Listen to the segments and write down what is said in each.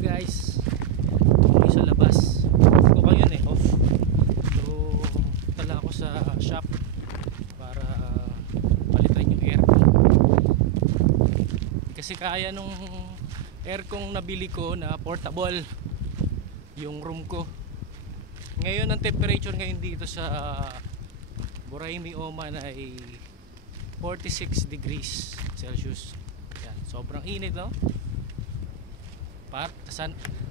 guys, tuloy sa labas. Ko kayo off. So tala ako sa shop para palitan yung aircon. Kasi kaya nung aircon nabili ko na portable yung room ko. Ngayon ang temperature ngayon dito sa Boracay, Oman ay 46 degrees Celsius. Yan, sobrang init, no?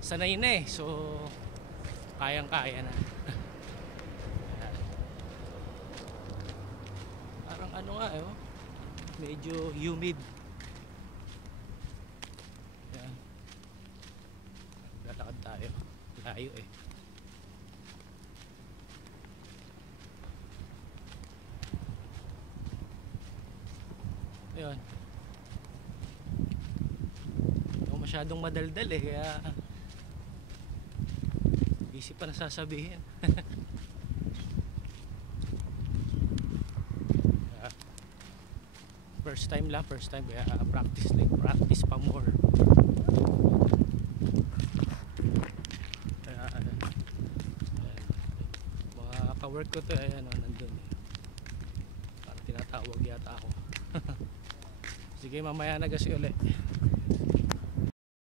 Sanay na so kayang-kaya na. Parang ano nga medyo humid. Yan. Lalakad tayo. Layo Ayun. Masyadong madaldal kaya isip pa na sasabihin. First time kaya practice pa more. Kaya mga ka-work ko to nandun parang tinatawag yata ako. Sige, mamaya na kasi ulit.